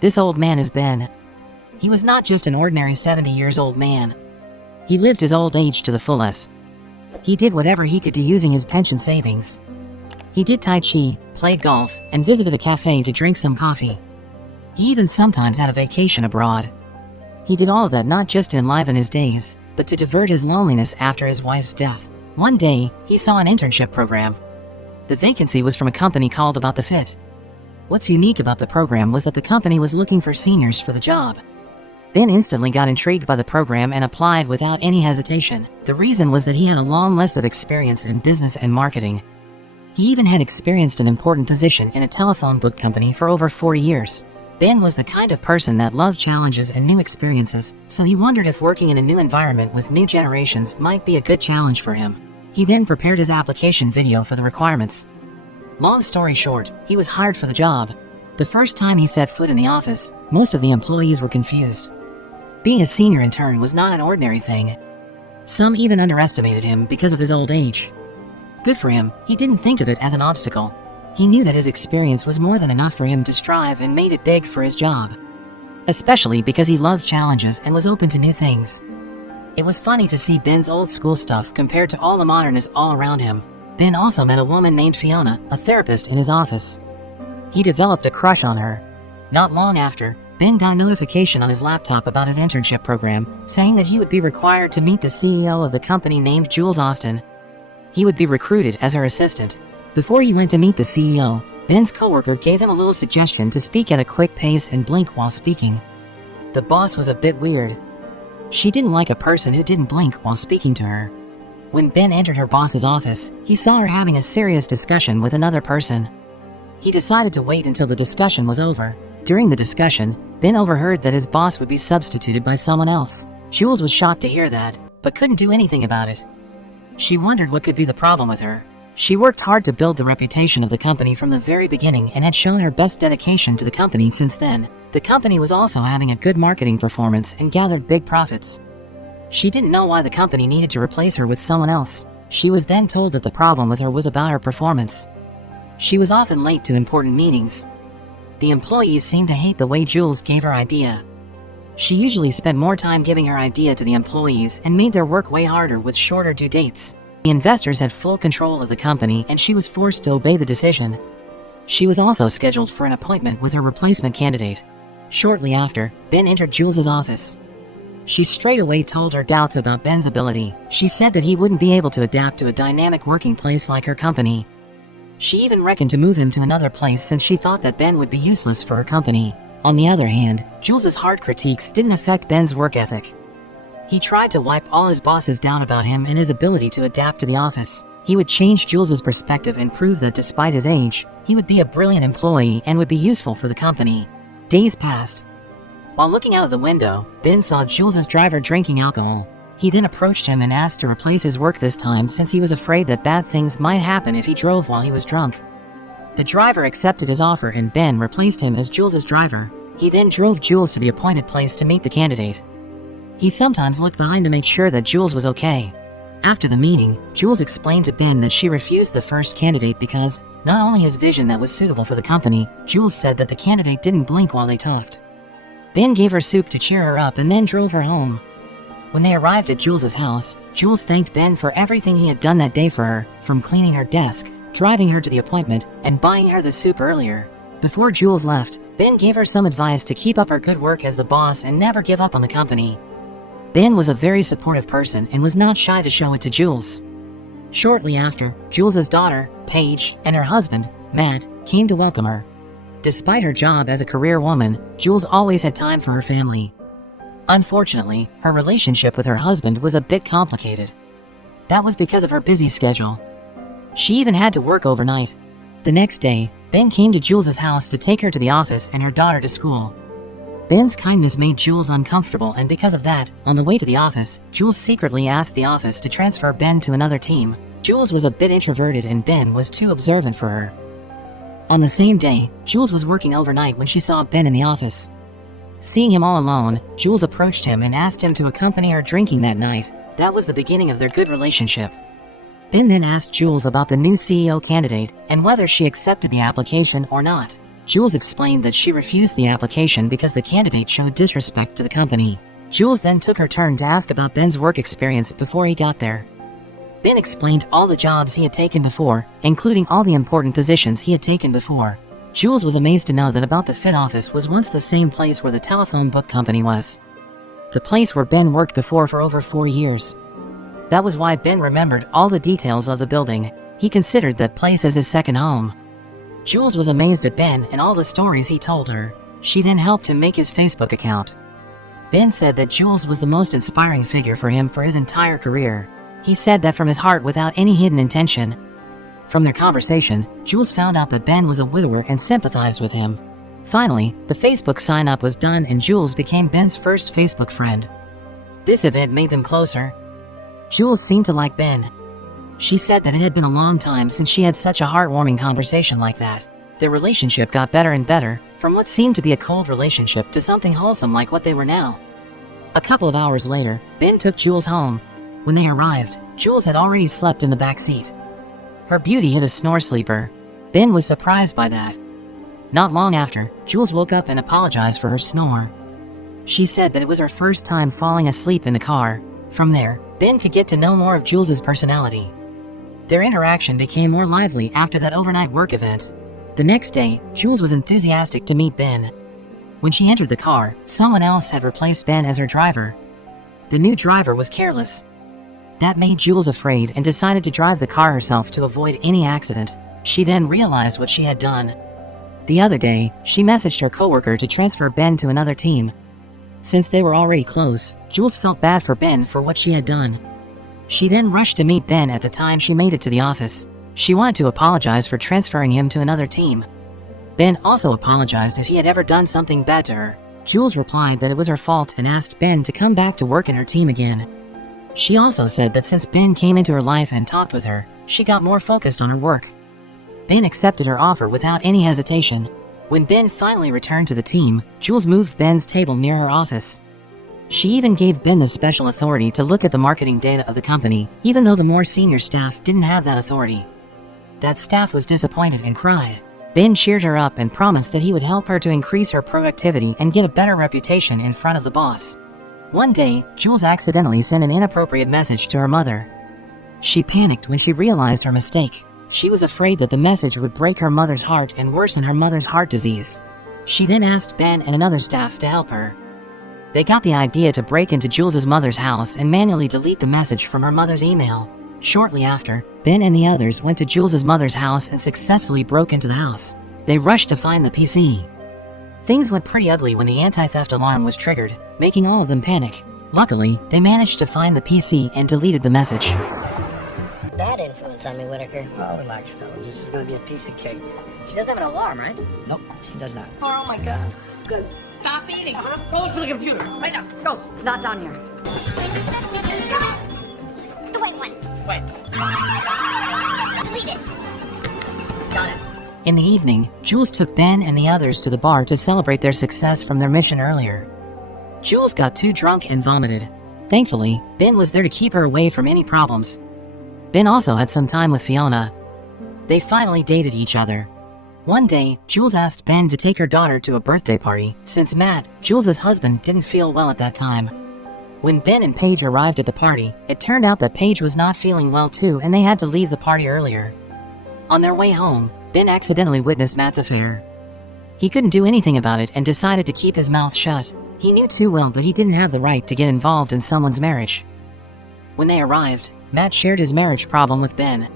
This old man is Ben. He was not just an ordinary 70 years old man. He lived his old age to the fullest. He did whatever he could do using his pension savings. He did Tai Chi, played golf, and visited a cafe to drink some coffee. He even sometimes had a vacation abroad. He did all of that not just to enliven his days, but to divert his loneliness after his wife's death. One day, he saw an internship program. The vacancy was from a company called About the Fit. What's unique about the program was that the company was looking for seniors for the job. Ben instantly got intrigued by the program and applied without any hesitation. The reason was that he had a long list of experience in business and marketing. He even had experienced an important position in a telephone book company for over 40 years. Ben was the kind of person that loved challenges and new experiences, so he wondered if working in a new environment with new generations might be a good challenge for him. He then prepared his application video for the requirements. Long story short, he was hired for the job. The first time he set foot in the office, most of the employees were confused. Being a senior intern was not an ordinary thing. Some even underestimated him because of his old age. Good for him, he didn't think of it as an obstacle. He knew that his experience was more than enough for him to strive and made it big for his job. Especially because he loved challenges and was open to new things. It was funny to see Ben's old school stuff compared to all the modernness all around him. Ben also met a woman named Fiona, a therapist, in his office. He developed a crush on her. Not long after, Ben got a notification on his laptop about his internship program, saying that he would be required to meet the CEO of the company named Jules Ostin. He would be recruited as her assistant. Before he went to meet the CEO, Ben's coworker gave him a little suggestion to speak at a quick pace and blink while speaking. The boss was a bit weird. She didn't like a person who didn't blink while speaking to her. When Ben entered her boss's office, he saw her having a serious discussion with another person. He decided to wait until the discussion was over. During the discussion, Ben overheard that his boss would be substituted by someone else. Jules was shocked to hear that, but couldn't do anything about it. She wondered what could be the problem with her. She worked hard to build the reputation of the company from the very beginning and had shown her best dedication to the company since then. The company was also having a good marketing performance and gathered big profits. She didn't know why the company needed to replace her with someone else. She was then told that the problem with her was about her performance. She was often late to important meetings. The employees seemed to hate the way Jules gave her idea. She usually spent more time giving her idea to the employees and made their work way harder with shorter due dates. The investors had full control of the company and she was forced to obey the decision. She was also scheduled for an appointment with her replacement candidate. Shortly after, Ben entered Jules's office. She straight away told her doubts about Ben's ability. She said that he wouldn't be able to adapt to a dynamic working place like her company. She even reckoned to move him to another place since she thought that Ben would be useless for her company. On the other hand, Jules's hard critiques didn't affect Ben's work ethic. He tried to wipe all his boss's doubt about him and his ability to adapt to the office. He would change Jules's perspective and prove that despite his age, he would be a brilliant employee and would be useful for the company. Days passed. While looking out of the window, Ben saw Jules's driver drinking alcohol. He then approached him and asked to replace his work this time since he was afraid that bad things might happen if he drove while he was drunk. The driver accepted his offer and Ben replaced him as Jules's driver. He then drove Jules to the appointed place to meet the candidate. He sometimes looked behind to make sure that Jules was okay. After the meeting, Jules explained to Ben that she refused the first candidate because not only his vision that was suitable for the company, Jules said that the candidate didn't blink while they talked. Ben gave her soup to cheer her up and then drove her home. When they arrived at Jules's house, Jules thanked Ben for everything he had done that day for her, from cleaning her desk, driving her to the appointment, and buying her the soup earlier. Before Jules left, Ben gave her some advice to keep up her good work as the boss and never give up on the company. Ben was a very supportive person and was not shy to show it to Jules. Shortly after, Jules's daughter, Paige, and her husband, Matt, came to welcome her. Despite her job as a career woman, Jules always had time for her family. Unfortunately, her relationship with her husband was a bit complicated. That was because of her busy schedule. She even had to work overnight. The next day, Ben came to Jules's house to take her to the office and her daughter to school. Ben's kindness made Jules uncomfortable, and because of that, on the way to the office, Jules secretly asked the office to transfer Ben to another team. Jules was a bit introverted and Ben was too observant for her. On the same day, Jules was working overnight when she saw Ben in the office. Seeing him all alone, Jules approached him and asked him to accompany her drinking that night. That was the beginning of their good relationship. Ben then asked Jules about the new CEO candidate and whether she accepted the application or not. Jules explained that she refused the application because the candidate showed disrespect to the company. Jules then took her turn to ask about Ben's work experience before he got there. Ben explained all the jobs he had taken before, including all the important positions he had taken before. Jules was amazed to know that about the Fit office was once the same place where the telephone book company was. The place where Ben worked before for over 4 years. That was why Ben remembered all the details of the building. He considered that place as his second home. Jules was amazed at Ben and all the stories he told her. She then helped him make his Facebook account. Ben said that Jules was the most inspiring figure for him for his entire career. He said that from his heart without any hidden intention. From their conversation, Jules found out that Ben was a widower and sympathized with him. Finally, the Facebook sign-up was done and Jules became Ben's first Facebook friend. This event made them closer. Jules seemed to like Ben. She said that it had been a long time since she had such a heartwarming conversation like that. Their relationship got better and better, from what seemed to be a cold relationship to something wholesome like what they were now. A couple of hours later, Ben took Jules home. When they arrived, Jules had already slept in the back seat. Her beauty hit a snore sleeper. Ben was surprised by that. Not long after, Jules woke up and apologized for her snore. She said that it was her first time falling asleep in the car. From there, Ben could get to know more of Jules's personality. Their interaction became more lively after that overnight work event. The next day, Jules was enthusiastic to meet Ben. When she entered the car, someone else had replaced Ben as her driver. The new driver was careless. That made Jules afraid and decided to drive the car herself to avoid any accident. She then realized what she had done. The other day, she messaged her coworker to transfer Ben to another team. Since they were already close, Jules felt bad for Ben for what she had done. She then rushed to meet Ben at the time she made it to the office. She wanted to apologize for transferring him to another team. Ben also apologized if he had ever done something bad to her. Jules replied that it was her fault and asked Ben to come back to work in her team again. She also said that since Ben came into her life and talked with her, she got more focused on her work. Ben accepted her offer without any hesitation. When Ben finally returned to the team, Jules moved Ben's table near her office. She even gave Ben the special authority to look at the marketing data of the company, even though the more senior staff didn't have that authority. That staff was disappointed and cried. Ben cheered her up and promised that he would help her to increase her productivity and get a better reputation in front of the boss. One day, Jules accidentally sent an inappropriate message to her mother. She panicked when she realized her mistake. She was afraid that the message would break her mother's heart and worsen her mother's heart disease. She then asked Ben and another staff to help her. They got the idea to break into Jules's mother's house and manually delete the message from her mother's email. Shortly after, Ben and the others went to Jules's mother's house and successfully broke into the house. They rushed to find the PC. Things went pretty ugly when the anti-theft alarm was triggered, making all of them panic. Luckily, they managed to find the PC and deleted the message. Bad influence on me, Whittaker. Oh, relax, fellas. This is gonna be a piece of cake. She doesn't have an alarm, right? Nope, she does not. Oh my god. Good. Stop eating! Go look for the computer! Right now! Go! It's not down here. The white one. Wait. Delete it. Got it. In the evening, Jules took Ben and the others to the bar to celebrate their success from their mission earlier. Jules got too drunk and vomited. Thankfully, Ben was there to keep her away from any problems. Ben also had some time with Fiona. They finally dated each other. One day, Jules asked Ben to take her daughter to a birthday party, since Matt, Jules's husband, didn't feel well at that time. When Ben and Paige arrived at the party, it turned out that Paige was not feeling well too and they had to leave the party earlier. On their way home, Ben accidentally witnessed Matt's affair. He couldn't do anything about it and decided to keep his mouth shut. He knew too well that he didn't have the right to get involved in someone's marriage. When they arrived, Matt shared his marriage problem with Ben.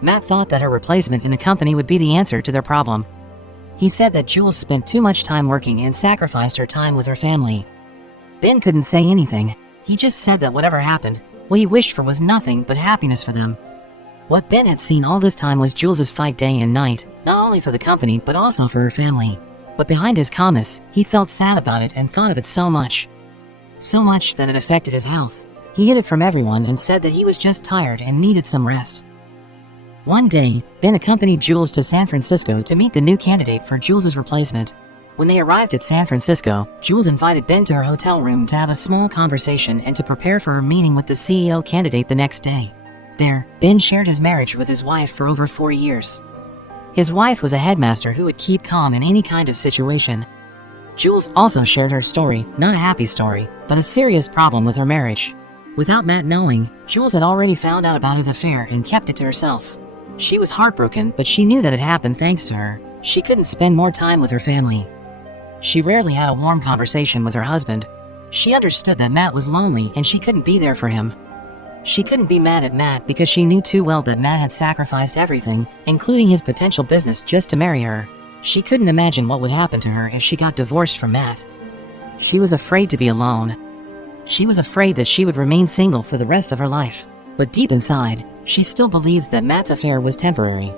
Matt thought that her replacement in the company would be the answer to their problem. He said that Jules spent too much time working and sacrificed her time with her family. Ben couldn't say anything. He just said that whatever happened, what he wished for was nothing but happiness for them. What Ben had seen all this time was Jules's fight day and night, not only for the company but also for her family. But behind his calmness, he felt sad about it and thought of it so much. So much that it affected his health. He hid it from everyone and said that he was just tired and needed some rest. One day, Ben accompanied Jules to San Francisco to meet the new candidate for Jules's replacement. When they arrived at San Francisco, Jules invited Ben to her hotel room to have a small conversation and to prepare for her meeting with the CEO candidate the next day. There, Ben shared his marriage with his wife for over 4 years. His wife was a headmaster who would keep calm in any kind of situation. Jules also shared her story, not a happy story, but a serious problem with her marriage. Without Matt knowing, Jules had already found out about his affair and kept it to herself. She was heartbroken, but she knew that it happened thanks to her. She couldn't spend more time with her family. She rarely had a warm conversation with her husband. She understood that Matt was lonely and she couldn't be there for him. She couldn't be mad at Matt because she knew too well that Matt had sacrificed everything, including his potential business, just to marry her. She couldn't imagine what would happen to her if she got divorced from Matt. She was afraid to be alone. She was afraid that she would remain single for the rest of her life. But deep inside, she still believed that Matt's affair was temporary.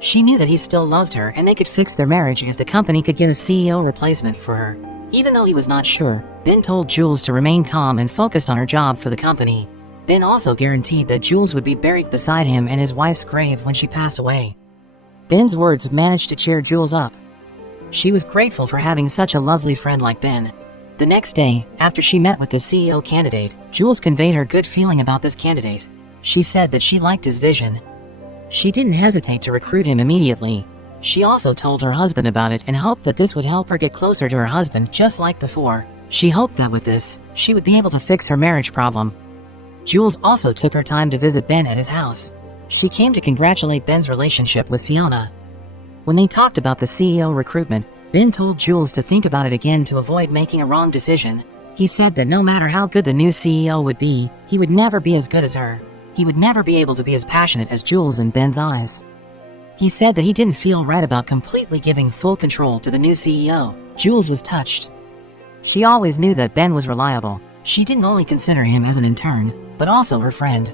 She knew that he still loved her and they could fix their marriage if the company could get a CEO replacement for her. Even though he was not sure, Ben told Jules to remain calm and focused on her job for the company. Ben also guaranteed that Jules would be buried beside him in his wife's grave when she passed away. Ben's words managed to cheer Jules up. She was grateful for having such a lovely friend like Ben. The next day, after she met with the CEO candidate, Jules conveyed her good feeling about this candidate. She said that she liked his vision. She didn't hesitate to recruit him immediately. She also told her husband about it and hoped that this would help her get closer to her husband just like before. She hoped that with this, she would be able to fix her marriage problem. Jules also took her time to visit Ben at his house. She came to congratulate Ben's relationship with Fiona. When they talked about the CEO recruitment, Ben told Jules to think about it again to avoid making a wrong decision. He said that no matter how good the new CEO would be, he would never be as good as her. He would never be able to be as passionate as Jules in Ben's eyes. He said that he didn't feel right about completely giving full control to the new CEO. Jules was touched. She always knew that Ben was reliable. She didn't only consider him as an intern, but also her friend.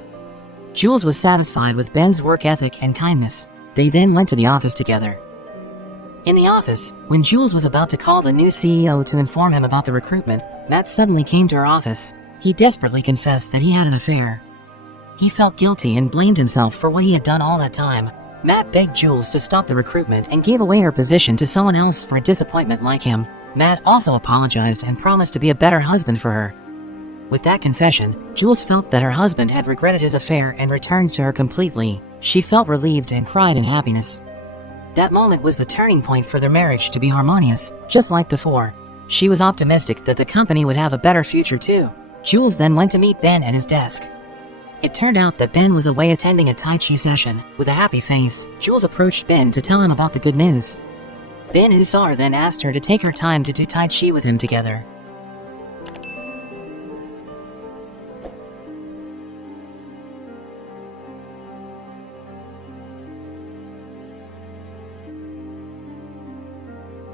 Jules was satisfied with Ben's work ethic and kindness. They then went to the office together. In the office, when Jules was about to call the new CEO to inform him about the recruitment, Matt suddenly came to her office. He desperately confessed that he had an affair. He felt guilty and blamed himself for what he had done all that time. Matt begged Jules to stop the recruitment and gave away her position to someone else for a disappointment like him. Matt also apologized and promised to be a better husband for her. With that confession, Jules felt that her husband had regretted his affair and returned to her completely. She felt relieved and cried in happiness. That moment was the turning point for their marriage to be harmonious, just like before. She was optimistic that the company would have a better future too. Jules then went to meet Ben at his desk. It turned out that Ben was away attending a Tai Chi session. With a happy face, Jules approached Ben to tell him about the good news. Ben, who saw her, then asked her to take her time to do Tai Chi with him together.